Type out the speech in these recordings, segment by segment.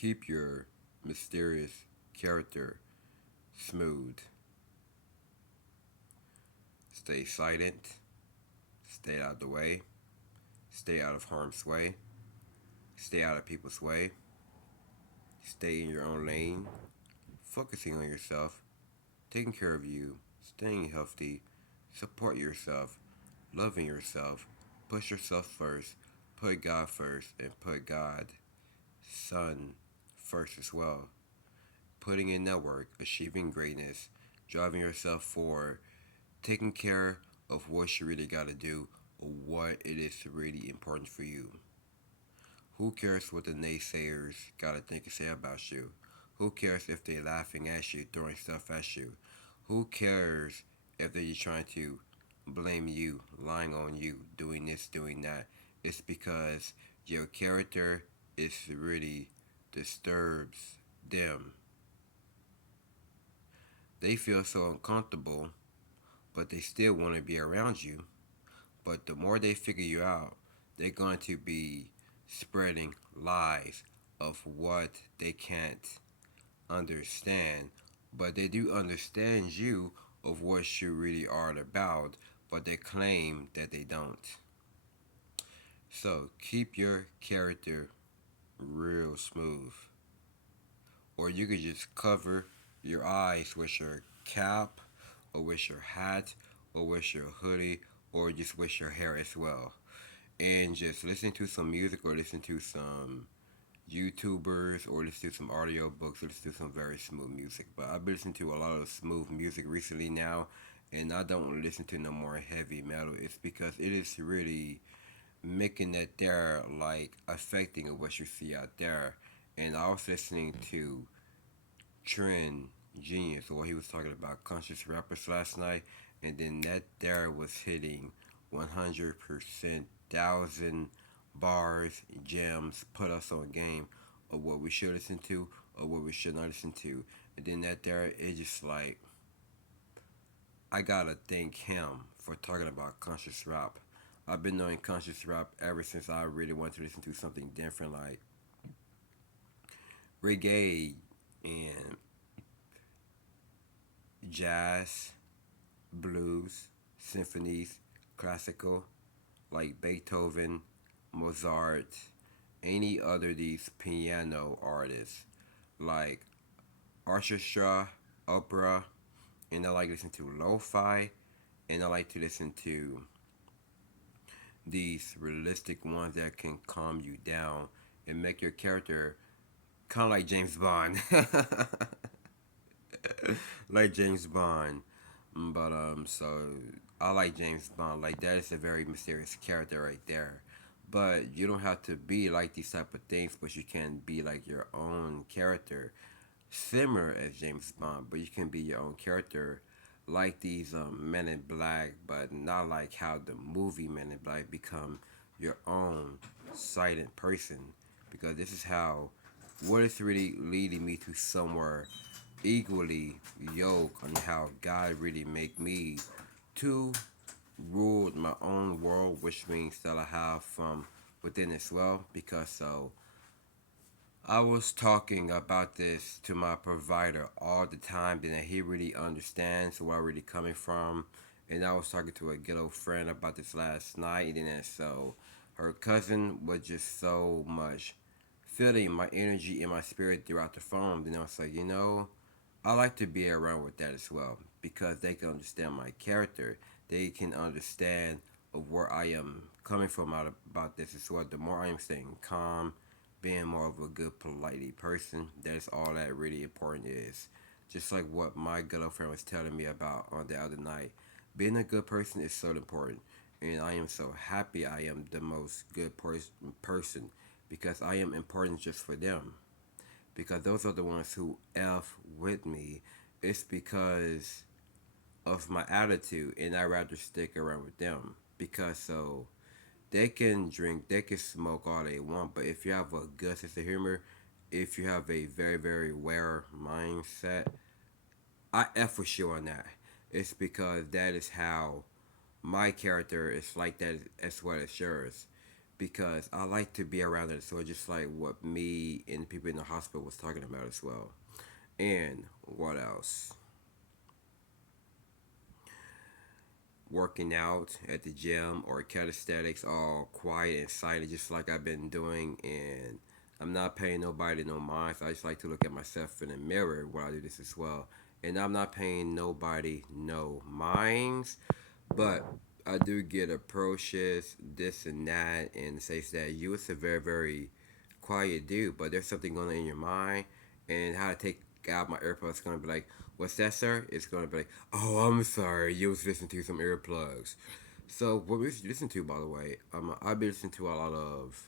Keep your mysterious character smooth. Stay silent. Stay out of the way. Stay out of harm's way. Stay out of people's way. Stay in your own lane. Focusing on yourself. Taking care of you. Staying healthy. Support yourself. Loving yourself. Push yourself first. Put God first. And put God, Son, first as well. Putting in that work. Achieving greatness. Driving yourself forward. Taking care of what you really got to do or what it is really important for you. Who cares what the naysayers got to think and say about you? Who cares if they're laughing at you, throwing stuff at you? Who cares if they're just trying to blame you, lying on you, doing this, doing that? It's because your character is really disturbs them. They feel so uncomfortable, but they still want to be around you. But the more they figure you out, they're going to be spreading lies of what they can't understand. But they do understand you of what you really are about, but they claim that they don't. So keep your character real smooth. Or you could just cover your eyes with your cap, or with your hat, or with your hoodie, or just with your hair as well. And just listen to some music or listen to some YouTubers or listen to some audio books or listen to some very smooth music. But I've been listening to a lot of smooth music recently now, and I don't listen to no more heavy metal. It's because it is really making that there like affecting what you see out there. And I was listening to Trend Genius, or what he was talking about conscious rappers last night, and then that there was hitting 100% thousand bars, gems, put us on game of what we should listen to or what we should not listen to. And then that there is just like I gotta thank him for talking about conscious rap. I've been knowing conscious rap ever since I really wanted to listen to something different like reggae and jazz, blues, symphonies, classical, like Beethoven, Mozart, any other these piano artists, like orchestra, opera, and I like to listen to lo-fi, and I like to listen to these realistic ones that can calm you down and make your character kind of like James Bond, like James Bond. But so I like James Bond. Like that is a very mysterious character right there. But you don't have to be like these type of things, but you can be like your own character, similar as James Bond. But you can be your own character, like these Men in Black, but not like how the movie Men in Black become your own silent person. Because this is how what is really leading me to somewhere equally yoke on how God really make me to rule my own world, which means that I have from within as well. Because so I was talking about this to my provider all the time, and he really understands where I'm really coming from. And I was talking to a good old friend about this last night, and then so her cousin was just so much feeling my energy and my spirit throughout the phone. Then I was like, I like to be around with that as well because they can understand my character. They can understand of where I am coming from out about this as well. The more I am staying calm, being more of a good, politely person, that's all that really important is. Just like what my girlfriend was telling me about on the other night. Being a good person is so important. And I am so happy I am the most good person because I am important just for them because those are the ones who F with me. It's because of my attitude, and I rather stick around with them because so they can drink, they can smoke all they want, but if you have a good sense of humor, if you have a very very aware mindset, I F with you on that. It's because that is how my character is like that as well as yours because I like to be around it. So just like what me and people in the hospital was talking about as well. And what else? Working out at the gym or calisthenics, all quiet and silent, just like I've been doing. And I'm not paying nobody no mind. So I just like to look at myself in the mirror while I do this as well. And I'm not paying nobody no minds, but I do get approaches, this and that, and it says that you is a very, very quiet dude, but there's something going on in your mind, and how to take out my earplugs is going to be like, what's that, sir? It's going to be like, oh, I'm sorry, you was listening to some earplugs. So what we listen to, by the way, I've been listening to a lot of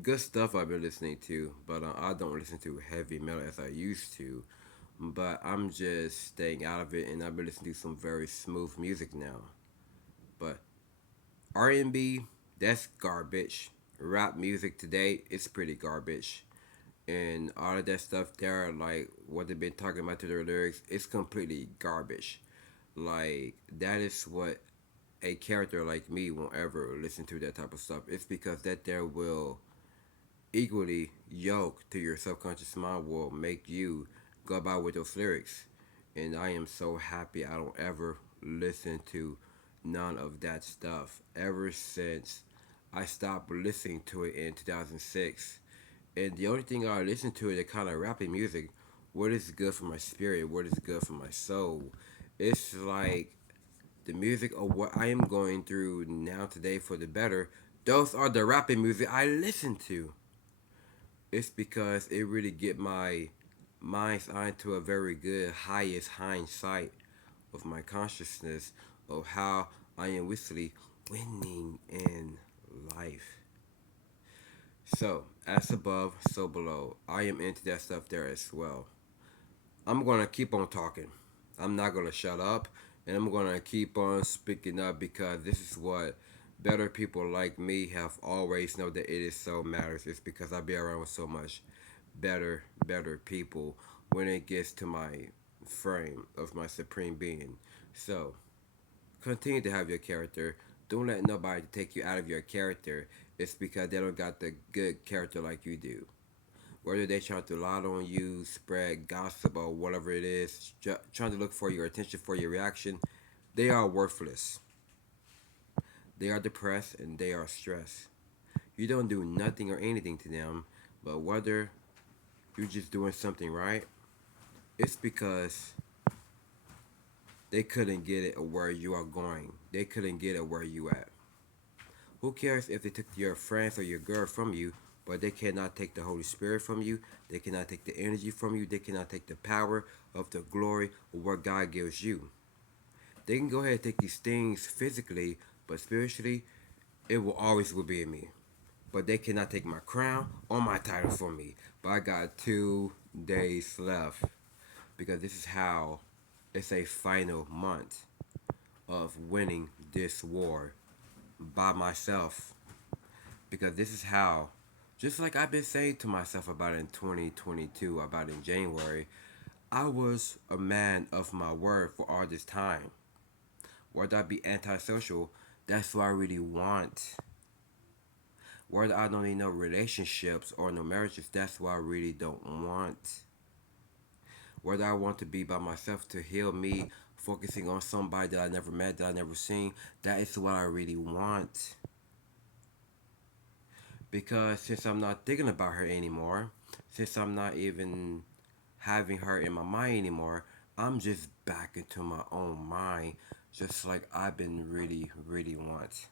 good stuff I've been listening to, but I don't listen to heavy metal as I used to. But I'm just staying out of it, and I've been listening to some very smooth music now. But R&B, that's garbage. Rap music today, it's pretty garbage. And all of that stuff there, like what they've been talking about to their lyrics, it's completely garbage. Like that is what a character like me won't ever listen to that type of stuff. It's because that there will equally yoke to your subconscious mind will make you go about with those lyrics. And I am so happy I don't ever listen to none of that stuff ever since I stopped listening to it in 2006. And the only thing I listen to is the kind of rapping music, what is good for my spirit, what is good for my soul. It's like the music of what I am going through now today for the better. Those are the rapping music I listen to. It's because it really get my mind's eye to a very good highest hindsight of my consciousness of how I am wistfully winning in life. So, as above, so below. I am into that stuff there as well. I'm gonna keep on talking. I'm not gonna shut up, and I'm gonna keep on speaking up because this is what better people like me have always know that it is so matters. It's because I be around with so much better people when it gets to my frame of my supreme being. So continue to have your character. Don't let nobody take you out of your character. It's because they don't got the good character like you do. Whether they trying to lie on you, spread gossip or whatever it is, trying to look for your attention, for your reaction, they are worthless. They are depressed and they are stressed. You don't do nothing or anything to them, but whether you're just doing something right, it's because they couldn't get it where you are going. They couldn't get it where you at. Who cares if they took your friends or your girl from you, but they cannot take the Holy Spirit from you. They cannot take the energy from you. They cannot take the power of the glory of what God gives you. They can go ahead and take these things physically, but spiritually, it will always will be in me. But they cannot take my crown or my title from me. But I got 2 days left because this is how it's a final month of winning this war by myself. Because this is how, just like I've been saying to myself about in 2022, about in January, I was a man of my word for all this time. Whether I be antisocial, that's what I really want. Whether I don't need no relationships or no marriages, that's what I really don't want. Whether I want to be by myself to heal me, focusing on somebody that I never met, that I never seen, that is what I really want. Because since I'm not thinking about her anymore, since I'm not even having her in my mind anymore, I'm just back into my own mind, just like I've been really want.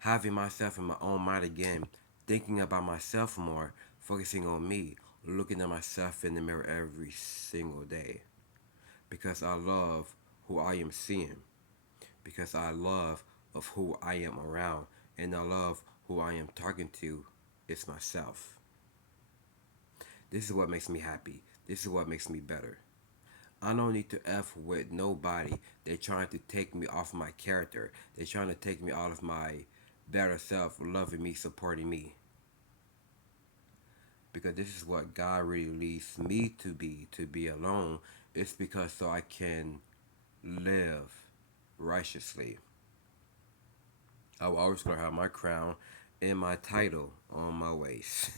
Having myself in my own mind again, thinking about myself more, focusing on me, looking at myself in the mirror every single day. Because I love who I am seeing. Because I love of who I am around. And I love who I am talking to. It's myself. This is what makes me happy. This is what makes me better. I don't need to F with nobody. They're trying to take me off my character. They're trying to take me out of my better self, loving me, supporting me. Because this is what God really leads me to be alone. It's because so I can live righteously. I will always gonna have my crown and my title on my waist.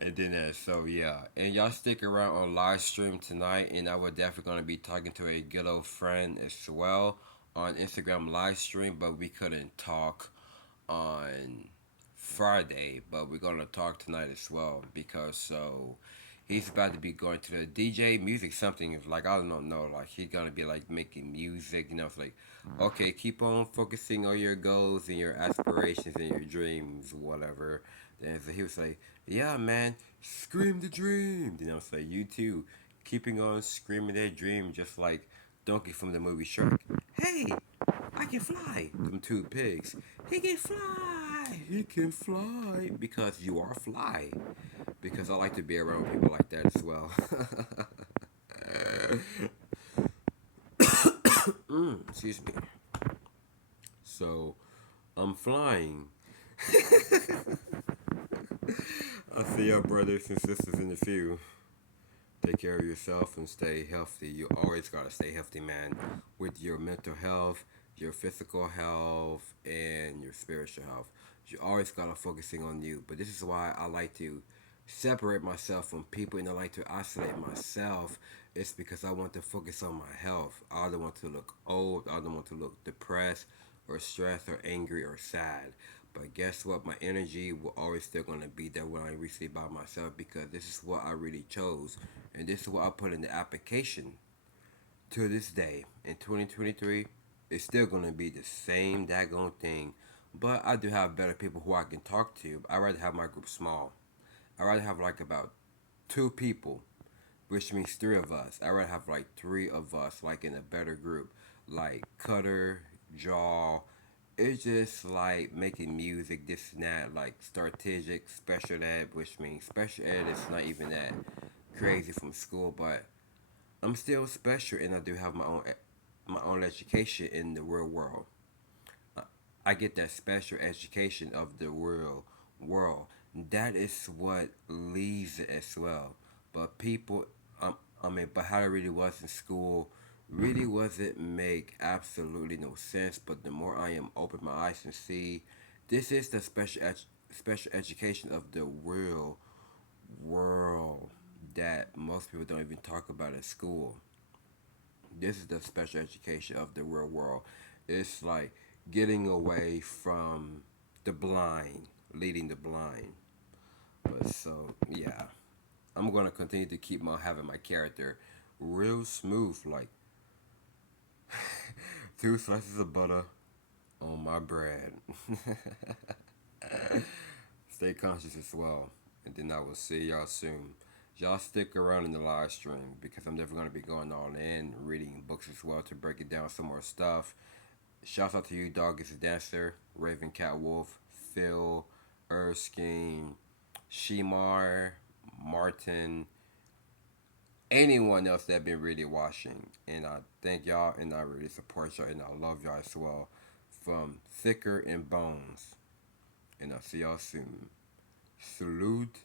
And then so yeah, and y'all stick around on live stream tonight, and I will definitely gonna be talking to a good old friend as well on Instagram live stream, but we couldn't talk on Friday, but we're gonna talk tonight as well because he's about to be going to the DJ music something is like I don't know like he's gonna be like making music, you know. It's like okay, keep on focusing on your goals and your aspirations and your dreams, whatever. Then so he was like, yeah, man, scream the dream. You know, it's like you too, keeping on screaming that dream, just like Donkey from the movie Shark. Hey, I can fly. Them two pigs. He can fly. He can fly because you are fly. Because I like to be around people like that as well. Excuse me. So I'm flying. I see y'all brothers and sisters in the few. Take care of yourself and stay healthy. You always gotta stay healthy, man. With your mental health, your physical health, and your spiritual health. You always gotta focusing on you. But this is why I like to separate myself from people and I like to isolate myself. It's because I want to focus on my health. I don't want to look old. I don't want to look depressed or stressed or angry or sad. But guess what? My energy will always still gonna be there when I receive by myself because this is what I really chose, and this is what I put in the application. To this day, in 2023, it's still gonna be the same daggone thing. But I do have better people who I can talk to. I rather have my group small. I rather have like about two people, which means three of us. I rather have like three of us, like in a better group, like Cutter, Jaw. It's just like making music, this and that, like strategic, special ed, which means special ed is not even that crazy from school, but I'm still special, and I do have my own education in the real world. I get that special education of the real world. That is what leads it as well. But people, but how it really was in school really wasn't make absolutely no sense. But the more I am open my eyes and see, this is the special education of the real world that most people don't even talk about in school. This is the special education of the real world. It's like getting away from the blind, leading the blind. But so yeah, I'm gonna continue to keep on having my character real smooth, like two slices of butter on my bread. Stay conscious as well, and then I will see y'all soon. Y'all stick around in the live stream because I'm definitely gonna be going all in, reading books as well to break it down some more stuff. Shouts out to you, Dog is a Dancer, Raven Cat Wolf, Phil, Erskine, Shemar, Martin, anyone else that been really watching. And I thank y'all and I really support y'all and I love y'all as well. From Thicker and Bones. And I'll see y'all soon. Salute